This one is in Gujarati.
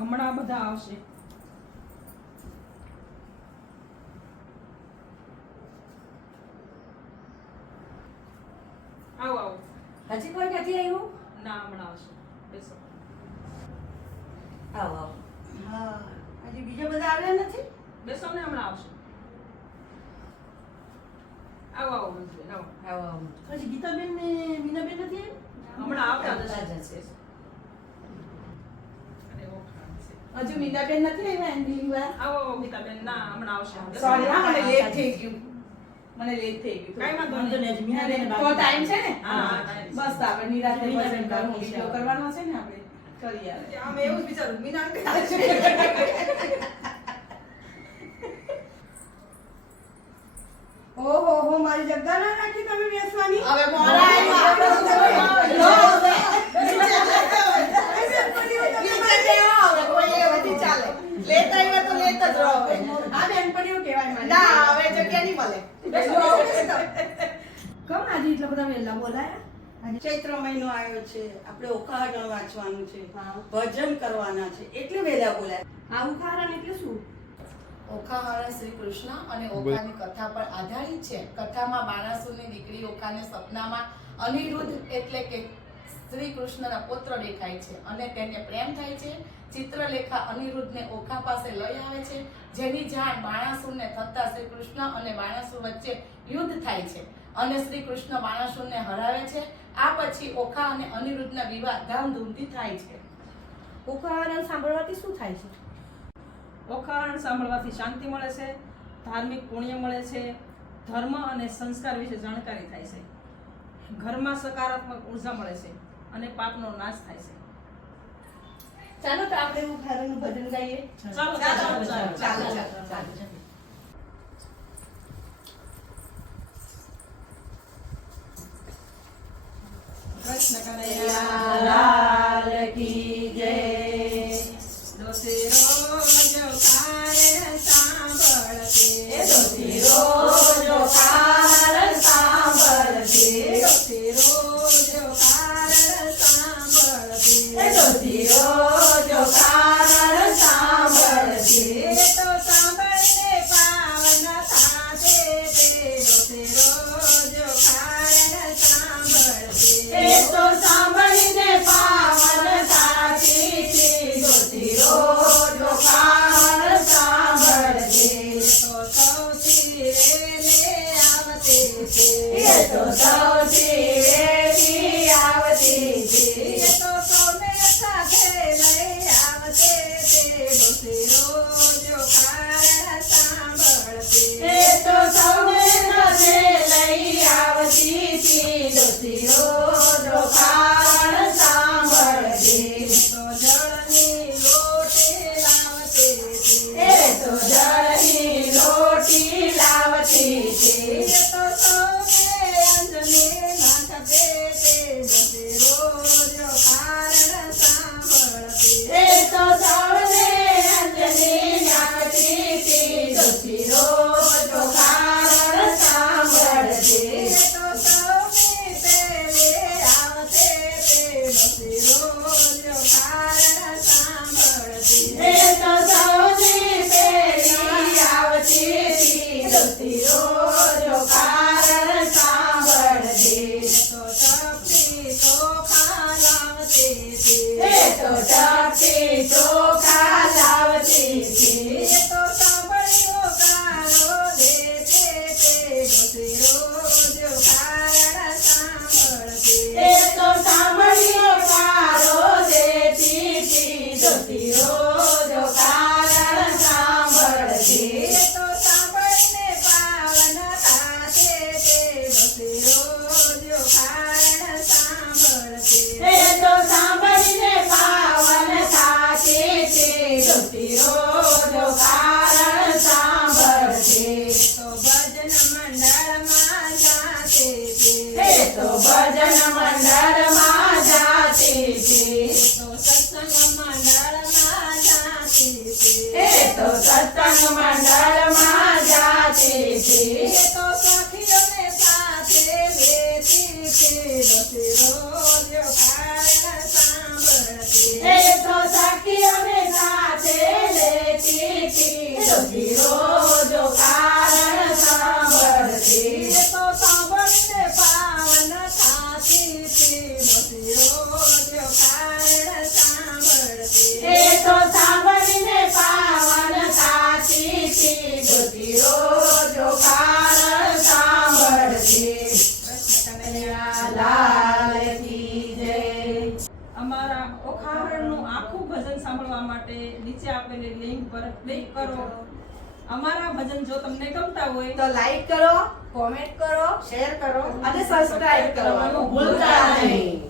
હમણાં બધા આવશે. આવો આવો. હજી કોઈ નથી આવ્યું? ના હમણાં આવશે. બેસો. આવો આવો. હા, હજી બીજા બધા આવ્યા નથી? બેસો ને હમણાં આવશે. આવો આવો મંજુબેન આવો. આવો આવો. હજી ગીતાબેન ને મીનાબેન નથી આવ્યા? હમણાં આવતા જશે. અને ઓળખાણ છે. હજુ મીનાબેન નથી આવ્યા એની બીજી વાર? આવો ગીતાબેન. ના હમણાં આવશે. સોરી હા, મને લેટ થઈ ગયું. મને લેટ થઈ ગયું. કાંઈ વાંધો નહીં. હજી મીનાબેન તો ટાઈમ છે ને? હા, time છે. બસ તો આપણે નિરાંતે ભજન કરવાનું વિડિયો કરવાનો છે ને આપણે કરી આવે. આમ એવું જ વિચારું મીનાબેન ઓહો હો, મારી જગ્યા ના રાખી તમે બેસવાની? હવે મોડા ચૈત્ર મહિનો આવ્યો છે, આપણે ઓખાહરણ વાંચવાનું છે, ભજન કરવાના છે, એટલે વહેલા બોલાય. આવું કારણ એટલે શું? ઓખાહરણ શ્રી કૃષ્ણ અને ઓખાની કથા પર આધારિત છે. કથામાં બાણાસુરની દીકરી ઓખાને સપનામાં અનિરુદ્ધ એટલે કે શ્રી કૃષ્ણના પુત્ર દેખાય છે અને તેને પ્રેમ થાય છે. ચિત્રલેખા અનિરુદ્ધને ઓખા પાસે લઈ આવે છે, જેની જાણ બાણાસુરને થતા શ્રી કૃષ્ણ અને બાણાસુર વચ્ચે યુદ્ધ થાય છે અને શ્રી કૃષ્ણ બાણાસુરને હરાવે છે. આ પછી ઓખા અને અનિરુદ્ધના વિવાહ ધામધૂમથી થાય છે. ઓખાહરણ સાંભળવાથી શું થાય છે? ઓખાહરણ સાંભળવાથી શાંતિ મળે છે, ધાર્મિક પુણ્ય મળે છે, ધર્મ અને સંસ્કાર વિશે જાણકારી થાય છે, ઘરમાં સકારાત્મક ઉર્જા મળે છે અને પાપનો નાશ થાય છે. ચાલો તો આપણે ઓખાહરણનું ભજન ગાઈએ. ચાલો ચાલો ચાલો ચાલો. કૃષ્ણ કનૈયા લાલ કી જય. ડોસી રોજ કારણ સાંભળતી, ડોસી રોજ કારણ સાંભળતી, ડોસી રોજ કારણ સાંભળતી, ડોસી રોજ કારણ સાંભળતી. એ તો સાંભળીને પાવન થાશે તે, ડોસી રોજ કારણ સાંભળતી. એ તો સાંભળીને પાવન થાતી છે. ડોસી રોજ આપેલી લિંક પર ક્લિક કરો. અમારા ભજન જો તમને ગમતા હોય તો લાઈક કરો, કોમેન્ટ કરો, શેર કરો અને સબસ્ક્રાઇબ કરવાનું ભૂલતા નહીં.